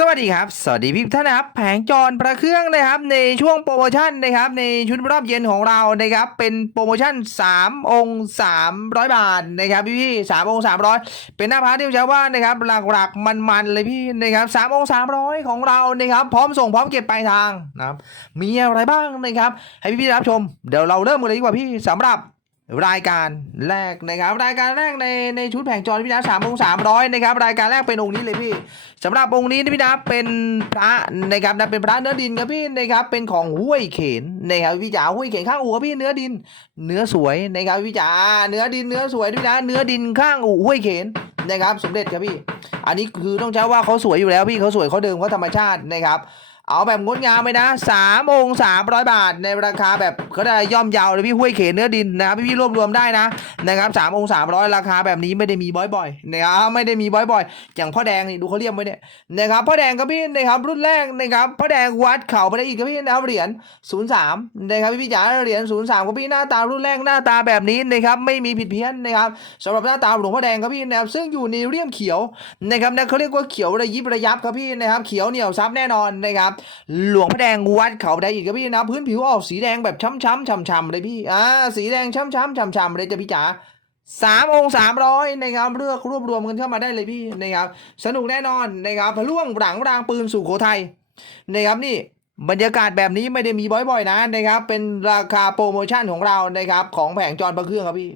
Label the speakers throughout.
Speaker 1: สวัสดีครับ สวัสดีพี่ท่านนะครับแผงจรพระเครื่องนะครับในช่วงโปรโมชั่นนะครับในชุดรอบเย็นของเรานะครับเป็นโปรโมชั่น 3 องค์300 บาทนะครับพี่พี่สามองค์300 เป็นหน้าพาร์ทที่ผมใช้ว่านะครับหลักๆมันๆเลยพี่นะครับสามองค์300 ของเรานะครับพร้อมส่งพร้อมเก็บปลายทางนะครับมีอะไรบ้างนะครับให้พี่พี่รับชมเดี๋ยวเราเริ่มกันเลยดีกว่าพี่สำหรับ รายการแรกนะครับ รายการแรกในในชุดแผงจอพี่นะสามองสามร้อยนะครับรายการแรกเป็นองค์นี้เลยพี่สำหรับองค์นี้นะพี่นะเป็นพระนะครับนะเป็นพระเนื้อดินครับพี่นะครับเป็นของห้วยเขนนะครับพี่จ๋าห้วยเขนข้างอู่ครับพี่เนื้อดิน เนื้อสวยนะครับพี่จ๋าเนื้อดินเนื้อสวยพี่นะเนื้อดินข้างอู่ห้วยเขนนะครับ สมเด็จครับพี่ อันนี้คือต้องใช้ว่าเขาสวยอยู่แล้วพี่เขาสวยเขาเดิมเขาธรรมชาตินะครับ เอาแบบงดงามไปนะสามองสามร้อยบาทในราคาแบบเขาได้ย่อมเยาวเลยพี่ห้วยเขนเนื้อดินนะครับพี่พี่รวบรวมได้นะนะครับสามองสามร้อยราคาแบบนี้ไม่ได้มีบ่อยๆนะครับไม่ได้มีบ่อยๆ อย่างพ่อแดงนี่ดูเขาเรียกไว้เนี่ยนะครับพ่อแดงครับพี่นะครับรุ่นแรกนะครับพ่อแดงวัดเข่าไปได้อีกครับพี่นะครับเหรียญศูนย์สามนะครับพี่พี่จ๋าเหรียญศูนย์สามครับพี่หน้าตารุ่นแรกหน้าตาแบบนี้นะครับไม่มีผิดเพี้ยนนะครับสำหรับหน้าตาหลวงพ่อแดงครับพี่นะครับซึ่งอยู่ในเรียมเขียวนะครับนะเขาเรียกว่าเขียวระยิบระยับครับพี่นะครับเขียวเหนียวซับแน่นอนนะครับหลวงพระแดงวัดเขาได้อีกครับพี่นะพื้นผิวออกสีแดงแบบช้ำๆฉ่ำๆเลยพี่อ่าสีแดงช้ำๆฉ่ำๆเลยจ้ะพี่จ๋าสามองสามร้อยนะครับเลือกรวบรวมกันเข้ามาได้เลยพี่นะครับสนุกแน่นอนนะครับพะล่วงหลังรางปืนสู่โขทัยนะครับนี่บรรยากาศแบบนี้ไม่ได้มีบ่อยๆ นะนะครับ เป็นราคาโปรโมชั่นของเรานะครับ ของแผงจรพระเครื่องครับพี่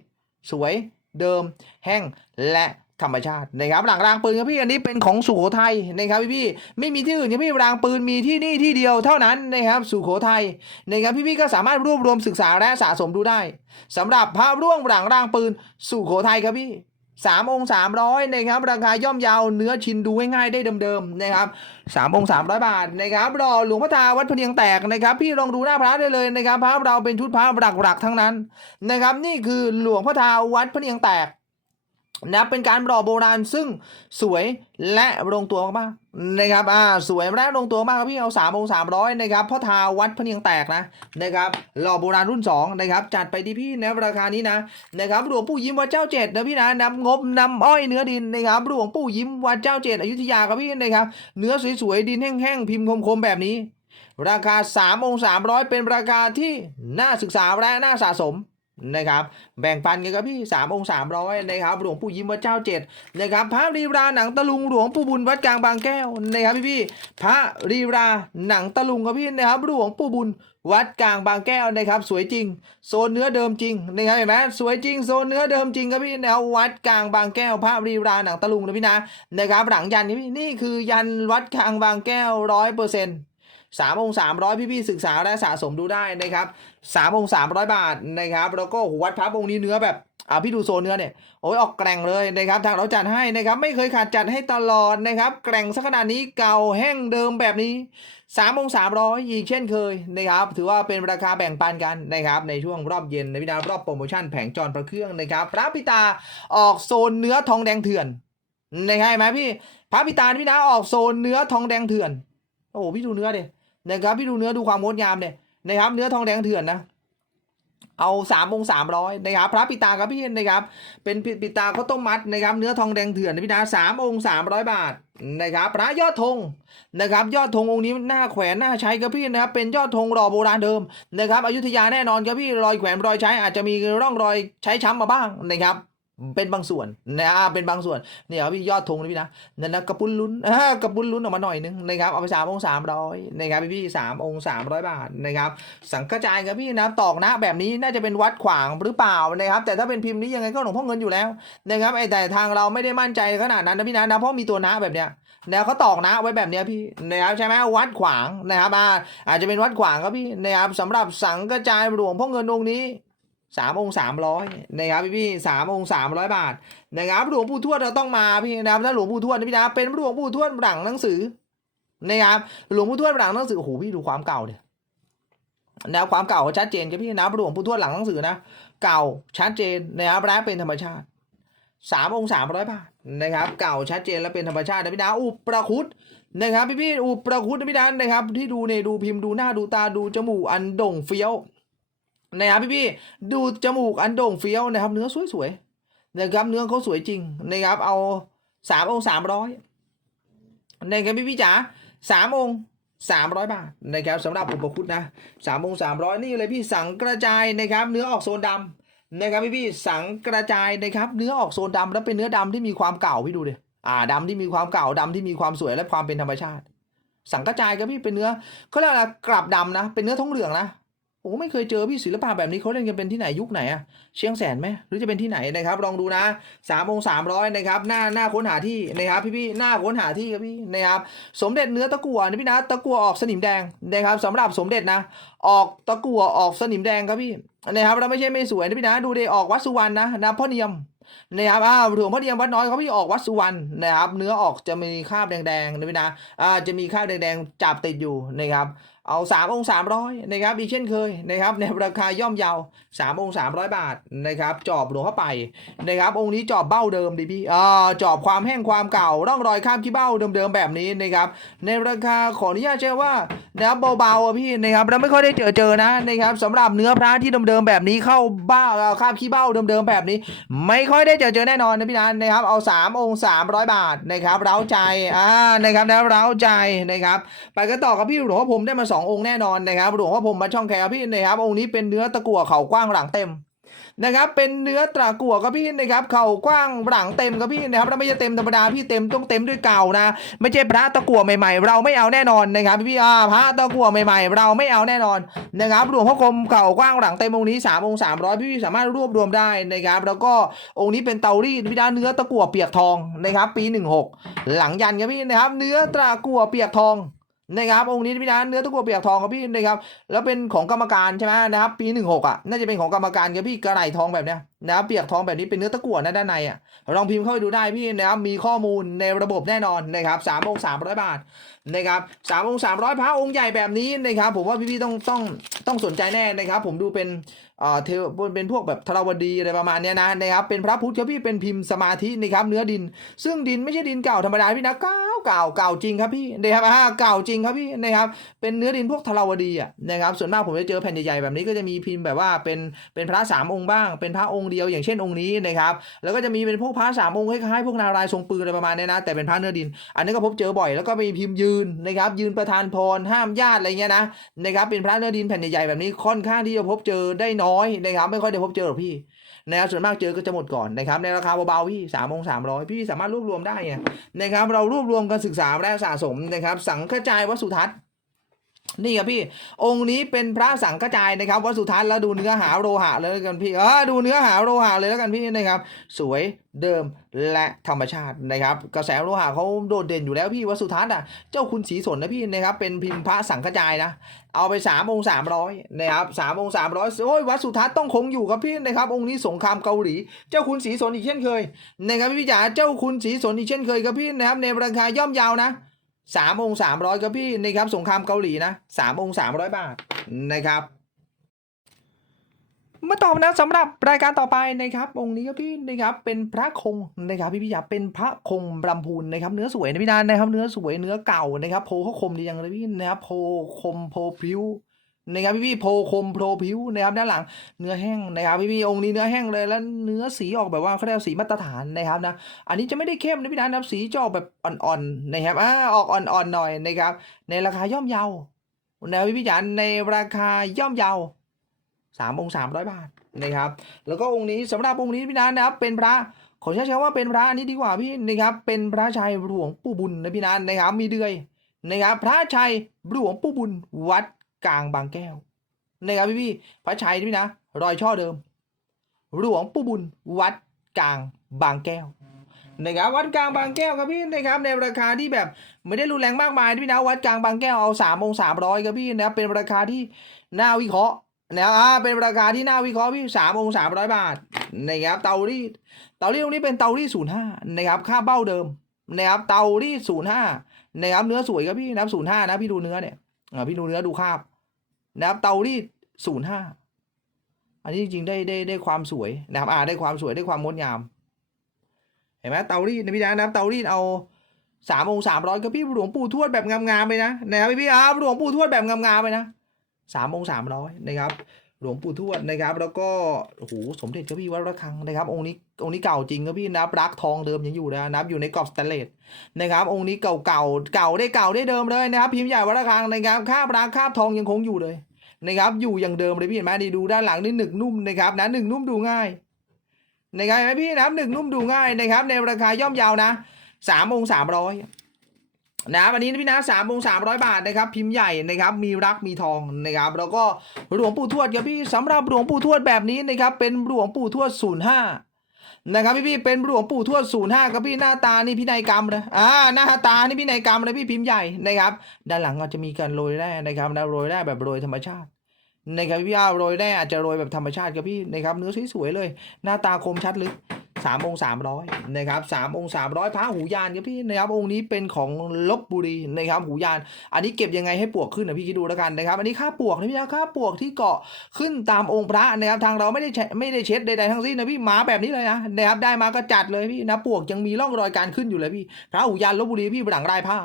Speaker 1: สวยเดิมแห้งและ ธรรมชาตินะครับหลังรางปืนครับพี่อันนี้เป็นของสุโขทัยนะครับพี่พี่ไม่มีที่อื่นครับพี่รางปืนมีที่นี่ที่เดียวเท่านั้นนะครับสุโขทัยนะครับพี่พี่ก็สามารถรวบรวมศึกษาและสะสมดูได้สำหรับภาพร่วงหลังรางปืนสุโขทัยครับพี่สามองค์สามร้อยนะครับราคาย่อมเยาวเนื้อชิ้นดูง่ายๆได้เดิมๆนะครับสามองค์สามร้อยบาทนะครับรอหลวงพ่อตาวัดพเนียงแตกนะครับ พี่ลองดูหน้าพระได้เลยนะครับพระเราเป็นชุดพระหลักๆทั้งนั้นนะครับ นี่คือหลวงพ่อทาวัดพเนียงแตก นะเป็นการรอโบราณซึ่งสวยและลงตัวมากๆนะครับอ่าสวยและลงตัวมากครับพี่เอาสามองสามร้อยนะครับพ่อทาวัดพระเนียงแตกนะนะครับรอโบราณรุ่นสองนะครับจัดไปที่พี่นะราคานี้นะนะครับหลวงปู่ยิ้มวัดเจ้าเจ็ดนะพี่นะนำงบนำอ้อยเนื้อดินนะครับหลวงปู่ยิ้มวัดเจ้าเจ็ดอยุธยาครับพี่นะครับเนื้อสวยๆดินแห้งๆพิมพ์คมๆแบบนี้ ราคา3องค์300เป็นราคาที่น่าศึกษาและน่าสะสม นะครับแบ่งปันกันครับพี่3องค์300นะครับหลวงปู่ยิ้มวัดเจ้าเจ็ดนะครับพระรีราหนังตะลุงหลวงปู่บุญวัดกลางบางแก้วนะครับพี่พี่พระรีราหนังตะลุงครับพี่นะครับหลวงปู่บุญวัดกลางบางแก้วนะครับ สวยจริง โซนเนื้อเดิมจริงนะครับเห็นไหมสวยจริงโซนเนื้อเดิมจริงครับพี่แนววัดกลางบางแก้วพระรีราหนังตะลุงนะพี่นะนะครับหลังยันนี่พี่นี่คือยันวัดกลางบางแก้วร้อยเปอร์เซ็นต์ สามองค์สามร้อยพี่ๆศึกษาและสะสมดูได้นะครับสามองค์สามร้อยบาทนะครับ แล้วก็วัดพระองค์นี้เนื้อแบบอ่าพี่ดูโซนเนื้อเนี่ยโอ้ยออกแกร่งเลยนะครับ ทางเราจัดให้นะครับ ไม่เคยขาดจัดให้ตลอดนะครับ แกร่งสักขนาดนี้เก่าแห้งเดิมแบบนี้สามองสามร้อยอีกเช่นเคยนะครับ ถือว่าเป็นราคาแบ่งปันกันนะครับ ในช่วงรอบเย็นในวินารอบโปรโมชั่นแผงจรพระเครื่องนะครับพระพิตาออกโซนเนื้อทองแดงเถื่อนนะครับไหมพี่พระพิตาพี่นะออกโซนเนื้อทองแดงเถื่อนโอ้โหพี่ดูเนื้อเดิ นะครับพี่ดูเนื้อดูความงดงามเนี่ยนะครับเนื้อทองแดงเถื่อนนะเอาสามองสามร้อยนะครับพระปิตาครับพี่นะครับ เป็นปิตาข้าวต้มมัดนะครับเนื้อทองแดงเถื่อนนะพี่นะสามองสามร้อยบาทนะครับพระยอดธงนะครับยอดธงองค์นี้หน้าแขวนหน้าใช้ครับพี่นะครับเป็นยอดธงรอโบราณเดิมนะครับอยุธยาแน่นอนครับพี่รอยแขวนรอยใช้อาจจะมีร่องรอยใช้ช้ำมาบ้างนะครับ เป็นบางส่วนนะเป็นบางส่วนเนี่ยพี่ยอดธงนะพี่นะนั่นนะกระปุ้นลุ้นกระปุ้นลุ้นออกมาหน่อยนึงนะครับเอาไปสามองสามร้อยนะครับพี่พี่สามองสามร้อยบาทนะครับสังกระจายครับพี่นะตอกนะแบบนี้น่าจะเป็นวัดขวางหรือเปล่านะครับแต่ถ้าเป็นพิมพ์นี้ยังไงก็หลวงพ่อเงินอยู่แล้วนะครับไอแต่ทางเราไม่ได้มั่นใจขนาดนั้นนะพี่นะนะเพราะมีตัวนะแบบเนี้ยนะเขาตอกนะไว้แบบเนี้ยพี่นะครับใช่ไหมวัดขวางนะครับอาอาจจะเป็นวัดขวางครับพี่นะครับสำหรับสังกระจายหลวงพ่อเงินองค์นี้ สามองสามร้อยนะครับพี่พี่สามองสามร้อยบาทนะครับหลวงปู่ทวดเราต้องมาพี่นะครับถ้าหลวงปู่ทวดนะพี่นะเป็นหลวงปู่ทวดหลังหนังสือนะครับหลวงปู่ทวดหลังหนังสือโอ้โหพี่ดูความเก่าเนี่ยแนวความเก่าชัดเจนครับพี่นะหลวงปู่ทวดหลังหนังสือนะเก่าชัดเจนนะครับและเป็นธรรมชาติสามองค์สามร้อยบาทนะครับ เก่าชัดเจนและเป็นธรรมชาตินะพี่นะอุปประคุตนะครับพี่พี่อุปประคุตนะพี่นะนะครับ ที่ดูเนี่ยดูพิมพ์ดูหน้าดูตาดูจมูกอันด่งเฟี้ยว นะครับพี่พี่ดูจมูกอันโด่งเฟี้ยวนะครับ เนื้อสวยๆนะครับเนื้อเขาสวยจริงนะครับ เอาสามองสามร้อยนะครับพี่พี่จ๋าสามองค์สามร้อยบาทนะครับสำหรับอุปคุตนะสามองค์สามร้อยนี่เลยพี่สังกระจายนะครับ เนื้อออกโซนดำนะครับพี่พี่สังกระจายนะครับ เนื้อออกโซนดำแล้วเป็นเนื้อดำที่มีความเก่าพี่ดูดิอ่าดำที่มีความเก่าดำที่มีความสวยและความเป็นธรรมชาติ สังกระจายครับพี่เป็นเนื้อเขาเรียกอะไรกลับดำนะ เป็นเนื้อทองเหลืองนะ โอ้ไม่เคยเจอพี่ศิลปะแบบนี้เขาเล่นกันเป็นที่ไหนยุคไหนอะเชียงแสนไหมหรือจะเป็นที่ไหนนะครับ ลองดูนะสามองสามร้อยนะครับหน้าหน้าค้นหาที่นะครับพี่พี่หน้าค้นหาที่ครับพี่นะครับสมเด็จเนื้อตะกั่วนะพี่นะตะกั่วออกสนิมแดงนะครับสำหรับสมเด็จนะ ออกตะกั่วออกสนิมแดงครับพี่นะครับแล้วไม่ใช่ไม่สวยนะพี่นะดูเดออกวัดสุวรรณนะนะพ่อเนียมนะครับอ่าหลวงพ่อเนียมวัดน้อยเขาพี่ออกวัดสุวรรณนะครับ เนื้อออกจะมีคราบแดงๆนะพี่นะอ่าจะมีคราบแดงๆจับติดอยู่นะครับเอาสามองค์สามร้อยนะครับอีกเช่นเคยนะครับในราคาย่อมเยาสามองค์สามร้อยบาทนะครับจอบหลวงพ่อไปนะครับองค์นี้จอบเบ้าเดิมดิพี่อ่าจอบความแห้งความเก่า ร่องรอยข้ามขี้เบ้าเดิมๆแบบนี้นะครับในราคาขออนุญาตใช้ว่านะครับเบาๆอะพี่นะครับเราไม่ค่อยได้เจอเจอนะนะครับสำหรับเนื้อพระที่เดิมๆแบบนี้เข้าบ้าข้ามขี้เบ้าเดิมๆแบบนี้ ไม่ค่อยได้เจอเจอแน่นอนนะพี่นันนะครับเอา3องค์300 บาทนะครับเร้าใจอ่านะครับนะเร้าใจนะครับไปกันต่อกับพี่หลวงพ่อผมได้มา2 องค์แน่นอนนะครับหลวงพ่อผมมาช่องแคร์พี่นะครับองค์นี้เป็นเนื้อตะกั่วเข่ากว้างหลังเต็มนะครับเป็นเนื้อตะกั่วครับพี่นะครับเข่ากว้างหลังเต็มครับพี่นะครับแล้วไม่ใช่เต็มธรรมดาพี่เต็มต้องเต็มด้วยเก่านะไม่ใช่พระตะกั่วใหม่ๆ เราไม่เอาแน่นอนนะครับพี่ๆอ่าพระตะกั่วใหม่ๆ เราไม่เอาแน่นอนนะครับหลวงพ่อคมเก่ากว้างหลังเต็มองค์นี้3องค์300พี่ๆสามารถรวบรวมได้นะครับแล้วก็องค์นี้เป็นเตารีดพี่ดาเนื้อตะกั่วเปียกทองนะครับปี 16 หลังยันครับพี่นะครับเนื้อตะกั่วเปียกทอง นะครับองค์นี้พี่ดาเนื้อตะกั่วเปียกทองครับพี่นะครับแล้วเป็นของกรรมการใช่ไหมนะครับปี16อะน่าจะเป็นของกรรมการครับพี่กระไหลทองแบบเนี้ยนะครับเปียกทองแบบนี้เป็นเนื้อตะกั่วนะด้านในอะลองพิมพ์เข้าไปดูได้พี่นะครับมีข้อมูลในระบบแน่นอนนะครับสามองค์สามร้อยบาทนะครับสามองค์สามร้อยพระองค์ใหญ่แบบนี้นะครับผมว่าพี่ๆต้องต้องต้องสนใจแน่นะครับ ผมดูเป็นเอ่อเทเป็นพวกแบบธรวดีอะไรประมาณเนี้ยนะนะครับเป็นพระพุทธครับพี่เป็นพิมพ์สมาธินะครับเนื้อดิน ซึ่งดินไม่ใช่ดินเก่าธรรมดาพี่นะก่า เก่าเก่าจริงครับพี่นะครับอ่าเก่าจริงครับพี่นะครับเป็นเนื้อดินพวกธรวดีอะนะครับส่วนมากผมจะเจอแผ่นใหญ่ๆแบบนี้ก็จะมีพิมพ์แบบว่าเป็นเป็นพระสามองค์บ้าง เป็นพระองค์เดียวอย่างเช่นองค์นี้นะครับแล้วก็จะมีเป็นพวกพระสามองค์คล้ายๆพวกนารายณ์ทรงปืนอะไรประมาณเนี้ยนะแต่เป็นพระเนื้อดิน อันนี้ก็พบเจอบ่อยแล้วก็มีพิมพ์ยืนนะครับยืนประธานพรห้ามญาติอะไรเงี้ยนะนะครับเป็นพระเนื้อดินแผ่นใหญ่ๆแบบนี้ค่อนข้างที่จะพบเจอได้น้อยนะครับไม่ค่อยได้พบเจอหรอกพี่นะครับส่วนมากเจอก็จะหมดก่อนนะครับในราคาเบาๆพี่สามองสามร้อยพี่สามารถรวบรวมได้นะครับเรารวบรวมการศึกษาและสะสมนะครับ สังฆจายวัดสุทัศน์ นี่ครับพี่องค์นี้เป็นพระสังฆจายนะครับวัดสุทัศน์แล้วดูเนื้อหาโลหะเลยแล้วกันพี่เออดูเนื้อหาโลหะเลยแล้วกันพี่นะครับ สวยเดิมและธรรมชาตินะครับ กระแสโลหะเขาโดดเด่นอยู่แล้วพี่วัดสุทัศน์อะเจ้าคุณศรีสนนะพี่นะครับเป็นพิมพ์พระสังฆจายนะ เอาไปสามองค์สามร้อยนะครับสามองค์สามร้อยโอ้ยวัดสุทัศน์ต้องคงอยู่ครับพี่นะครับ องค์นี้สงครามเกาหลี เจ้าคุณศรีสนอีกเช่นเคยนะครับพี่จ๋าเจ้าคุณศรีสนอีกเช่นเคยครับพี่นะครับในราคาย่อมเยาวนะ สามองสามร้อยครับพี่นะครับสงครามเกาหลีนะสามองสามร้อยบาทนะครับมาตอบนะสำหรับรายการต่อไปนะครับ องค์นี้ครับพี่นะครับเป็นพระคงนะครับพี่พี่อยากเป็นพระคงบรำพูนนะครับเนื้อสวยนะพี่นานนะครับเนื้อสวยเนื้อเก่านะครับโพเขาคมดีอย่างเลยพี่นะครับโพคมโพพริ้ว นะครับพี่พี่โพคมโพพริ้วนะครับด้านหลังเนื้อแห้งนะครับพี่พี่องค์นี้เนื้อแห้งเลยแล้วเนื้อสีออกแบบว่าเขาเรียกสีมาตรฐานนะครับนะอันนี้จะไม่ได้เข้มนะพี่นันนะครับสีจะออกแบบอ่อนๆนะครับอ่าออกอ่อนๆหน่อยนะครับในราคาย่อมเยานะพี่พี่จันในราคาย่อมเยาสามองค์สามร้อยบาทนะครับ แล้วก็องค์นี้สำหรับองค์นี้พี่นันนะครับเป็นพระขอใช้คำว่าเป็นพระอันนี้ดีกว่าพี่นะครับเป็นพระชัยหลวงปู่บุญนะพี่นันนะครับมีเดือยนะครับพระชัยหลวงปู่บุญวัด กลางบางแก้วนะครับพี่พี่พระชัยนี่พี่นะ รอยช่อเดิม หลวงปู่บุญวัดกลางบางแก้วนะครับวัดกลางบางแก้วครับพี่นะครับในราคาที่แบบไม่ได้รุนแรงมากมายพี่นะวัดกลางบางแก้วเอาสามองสามร้อยครับพี่นะเป็นราคาที่น่าวิเคราะห์นะครับอ่าเป็นราคาที่น่าวิเคราะห์พี่สามองสามร้อยบาทนะครับเตารีดเตารีดตรงนี้เป็นเตารีดศูนย์ห้านะครับค่าเบ้าเดิมนะครับเตารีดศูนย์ห้านะครับเนื้อสวยครับพี่นะครับศูนย์ห้านะพี่ดูเนื้อเนี่ยอ่าพี่ดูเนื้อดูคราบ นะครับเตารีดศูนย์ห้าอันนี้จริงๆได้ได้ได้ความสวยนะครับอ่าได้ความสวยได้ความงดงาม เห็นไหมเตารีดนะพี่นะน้ำเตารีดเอาสามองสามร้อยก็พี่หลวงปู่ทวดแบบงามๆไปนะนะครับพี่พี่อาหลวงปู่ทวดแบบงามๆไปนะสามองสามร้อยนะครับ หลวงปู่ทวดนะครับ แล้วก็โอ้โหสมเด็จเจ้าพี่วัดระฆังนะครับ องค์นี้องค์นี้เก่าจริงครับพี่นับรักทองเดิมยังอยู่นะนับอยู่ในกรอบสแตนเลสนะครับ องค์นี้เก่าเก่าเก่าได้เก่าได้เดิมเลยนะครับ พิมพ์ใหญ่วัดระฆังนะครับคาบรักคาบทองยังคงอยู่เลยนะครับ อยู่อย่างเดิมเลยพี่เห็นไหมนี่ดูด้านหลังนี่หนึกนุ่มนะครับนะหนึกนุ่มดูง่ายนะครับไหมพี่นะหนึกนุ่มดูง่ายนะครับ ในราคาย่อมเยาวนะสามองสามร้อย นะวันนี้พี่นะสามองสามร้อยบาทนะครับพิมพ์ใหญ่นะครับมีรักมีทองนะครับแล้วก็หลวงปู่ทวดครับพี่สำหรับหลวงปู่ทวดแบบนี้นะครับเป็นหลวงปู่ทวดศูนย์ห้านะครับพี่พี่เป็นหลวงปู่ทวดศูนย์ห้าครับพี่หน้าตานี่พี่นายกรรมเลยอ่าหน้าตานี่พี่นายกรรมเลยพี่พิมพ์ใหญ่นะครับด้านหลังอาจจะมีการโรยแร่นะครับนะโรยแร่แบบโรยธรรมชาตินะครับพี่อาโรยแร่อาจจะโรยแบบธรรมชาติครับพี่นะครับเนื้อสวยๆเลย หน้าตาคมชัดลึก สามองค์สามร้อยนะครับสามองค์สามร้อยพระหูยานครับพี่นะครับองค์นี้เป็นของลบบุรีนะครับหูยาน อันนี้เก็บยังไงให้ปวกขึ้นนะพี่คิดดูแล้วกันนะครับ อันนี้ค่าปวกนะพี่นะค่าปวกที่เกาะขึ้นตามองค์พระนะครับทางเราไม่ได้ไม่ได้เช็ดใดๆทั้งสิ้นนะพี่หมาแบบนี้เลยนะนะครับได้มาก็จัดเลยพี่นะปวกยังมีร่องรอยการขึ้นอยู่เลยพี่พระหูยานลบบุรีพี่หลังลายผ้า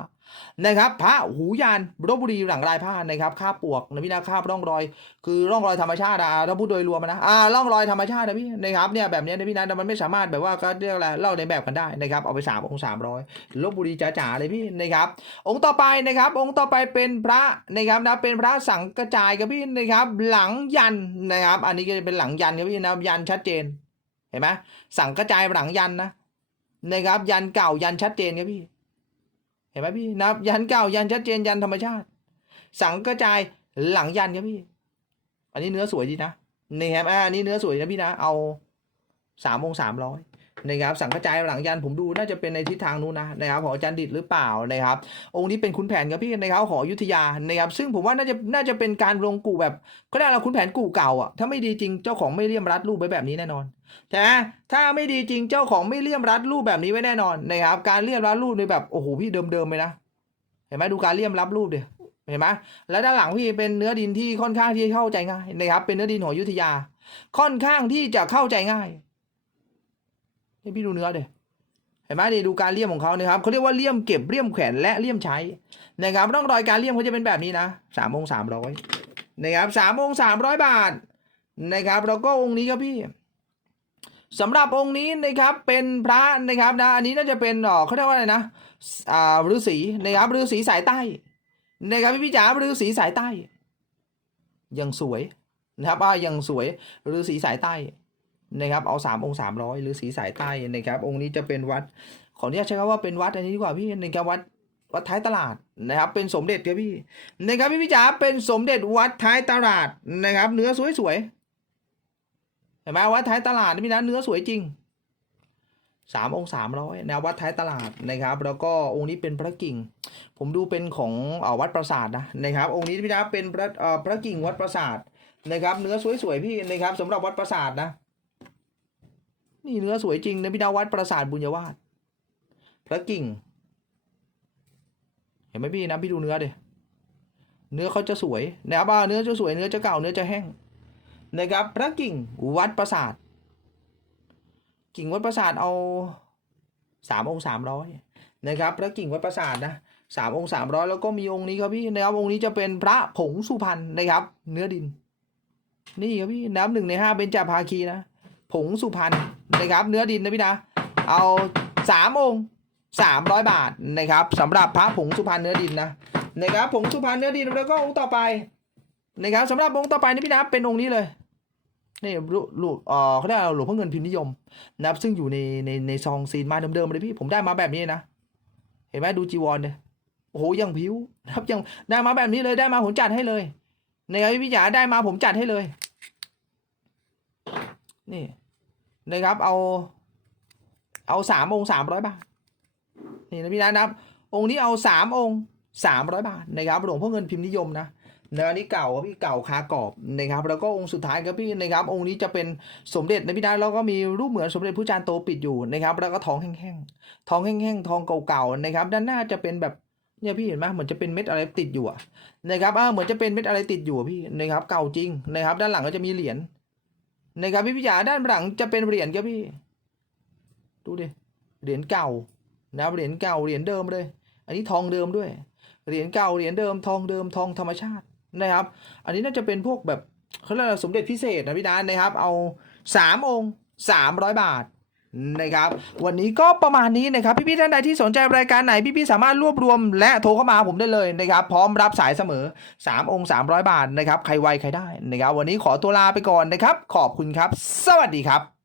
Speaker 1: นะครับพระหูยานลบบุรีหลังลายผ้านะครับค่าปวกนะพี่นะค่าร่องรอย คือร่องรอยธรรมชาติอะถ้าพูดโดยรวมนะอ่าร่องรอยธรรมชาตินะพี่นะครับเนี่ยแบบเนี้ยนะพี่นะแต่มันไม่สามารถแบบว่าก็เรียกอะไรเล่าในแบบกันได้นะครับเอาไปสามองค์สามร้อยลบบุรีจ๋าๆเลยพี่นะครับองค์ต่อไปนะครับ องค์ต่อไปเป็นพระนะครับนะเป็นพระสังกระจายครับพี่นะครับ หลังยันนะครับ อันนี้ก็จะเป็นหลังยันครับพี่นะยันชัดเจนเห็นไหมสังกระจายหลังยันนะนะครับยันเก่ายันชัดเจนครับพี่ ห็นไหมพี่นับยันเก่ายันชัดเจนยันธรรมชาติ สังกระจายหลังยันครับพี่ อันนี้เนื้อสวยดีนะนี่ครับอ่าอันนี้เนื้อสวยนะพี่นะ เอาสามองสามร้อย นะครับสังกระจายหลังยันผมดูน่าจะเป็นในทิศทางนู้นนะนะครับของอาจารย์ดิดหรือเปล่านะครับ องค์นี้เป็นขุนแผนครับพี่นะครับขอยุธยานะครับซึ่งผมว่าน่าจะน่าจะเป็นการลงกู่แบบก็ได้เราขุนแผนกู่เก่าอะถ้าไม่ดีจริงเจ้าของไม่เลี่ยมรัดรูปไว้แบบนี้แน่นอนใช่ไหมถ้าไม่ดีจริงเจ้าของไม่เลี่ยมรัดรูปแบบนี้ไว้แน่นอนนะครับการเลี่ยมรัดรูปในแบบโอ้โหพี่เดิมๆเลยนะเห็นไหมดูการเลี่ยมรับรูปเดียเห็นไหมแล้วด้านหลังพี่เป็นเนื้อดินที่ค่อนข้างที่เข้าใจง่ายนะครับเป็นเนื้อดินขอยุธยา ค่อนข้างที่จะเข้าใจง่าย ให้พี่ดูเนื้อเดียเห็นไหมนี่ดูการเลี่ยมของเขานะครับเขาเรียกว่าเลี่ยมเก็บเลี่ยมแขวนและเลี่ยมใช้นะครับร่องรอยการเลี่ยมเขาจะเป็นแบบนี้นะสามองสามร้อยนะครับสามองสามร้อยบาทนะครับแล้วก็องค์นี้ครับพี่สำหรับองค์นี้นะครับเป็นพระนะครับนะอันนี้น่าจะเป็นเออเขาเรียกว่าอะไรนะอ่าฤาษีนะครับฤาษีสายใต้นะครับพี่พี่จ๋าฤาษีสายใต้ยังสวยนะครับอ่ายังสวยฤาษีสายใต้ นะครับเอาสามองค์สามร้อยหรือสีสายใต้นะครับ องค์นี้จะเป็นวัด ขออนุญาตใช้คำว่าเป็นวัดอันนี้ดีกว่าพี่นะครับวัดวัดท้ายตลาดนะครับ เป็นสมเด็จครับพี่นะครับพี่พี่จ๋าเป็นสมเด็จวัดท้ายตลาดนะครับ เนื้อสวยๆเห็นไหมวัดท้ายตลาดนี่พี่นะเนื้อสวยจริงสามองค์สามร้อยแนววัดท้ายตลาดนะครับ แล้วก็องค์นี้เป็นพระกิ่ง ผมดูเป็นของอวัดปราสาทนะนะครับ องค์นี้พี่นะเป็นพระพระกิ่งวัดปราสาทนะครับ เนื้อสวยๆพี่นะครับสำหรับวัดปราสาทนะ นี่เนื้อสวยจริงนะพี่ดาววัดปราสาทบุญยวาสพระกิ่ง เห็นไหมพี่นะพี่ดูเนื้อเดเนื้อเขาจะสวยนะครับอ่าเนื้อจะสวยเนื้อจะเก่าเนื้อจะแห้งนะครับ พระกิ่งวัดปราสาท กิ่งวัดปราสาทเอาสามองค์สามร้อยนะครับ พระกิ่งวัดปราสาทนะสามองค์สามร้อยแล้วก็มีองค์นี้ครับพี่นะครับองค์นี้จะเป็นพระผงสุพรรณนะครับ เนื้อดิน นี่ครับพี่น้ำหนึ่งในห้าเป็นจ่าภาคีนะ ผงสุพรรณ นะครับ เนื้อดินนะพี่นะ เอาสามองค์สามร้อยบาทนะครับสำหรับพระผงสุพรรณเนื้อดินนะนะครับผงสุพรรณเนื้อดินแล้วก็องค์ต่อไปนะครับสำหรับองค์ต่อไปนี่พี่นะเป็นองค์นี้เลยนี่ลูลูเออเขาเรียกอะไรหลวงพ่อเงินพิมพ์นิยมนะครับซึ่งอยู่ในในในซองซีนมาเดิมๆเลยพี่ผมได้มาแบบนี้นะเห็นไหมดูจีวรเนี่ยโอ้โหยังผิวนะครับยังได้มาแบบนี้เลยได้มาผมจัดให้เลยนะครับพี่จ๋าได้มาผมจัดให้เลย นี่ นะครับ เอา เอาสามองค์สามร้อยบาทนี่นะพี่นะนะครับองค์นี้เอาสามองค์สามร้อยบาทนะครับหลวงพ่อเงินพิมพ์นิยมนะนื้อนี้เก่าพี่เก่าคากรอบนะครับ แล้วก็องค์สุดท้ายครับพี่นะครับ องค์นี้จะเป็นสมเด็จนะพี่นะแล้วก็มีรูปเหมือนสมเด็จพระจารย์โตปิดอยู่นะครับ แล้วก็ทองแห้งๆทองแห้งๆทองเก่าๆนะครับ ด้านหน้าจะเป็นแบบเนี่ยพี่เห็นไหมเหมือนจะเป็นเม็ดอะไรติดอยู่อะนะครับอ่าเหมือนจะเป็นเม็ดอะไรติดอยู่อะพี่นะครับ เก่าจริงนะครับ ด้านหลังก็จะมีเหรียญ นะครับพี่พิจาด้านหลังจะเป็นเหรียญครับพี่ ดูดิ เหรียญเก่านะครับเหรียญเก่าเหรียญเดิมเลย อันนี้ทองเดิมด้วย เหรียญเก่าเหรียญเดิมทองเดิมทองธรรมชาตินะครับ อันนี้น่าจะเป็นพวกแบบเขาเรียกสมเด็จพิเศษนะพี่นันนะครับ เอาสามองค์สามร้อยบาท นะครับ วันนี้ก็ประมาณนี้นะครับ พี่ๆท่านใดที่สนใจรายการไหน พี่ๆสามารถรวบรวม และโทรเข้ามาผมได้เลยนะครับ พร้อมรับสายเสมอ 3 องค์ 300 บาทนะครับ ใครไวใครได้นะครับ วันนี้ขอตัวลาไปก่อนนะครับ ขอบคุณครับ สวัสดีครับ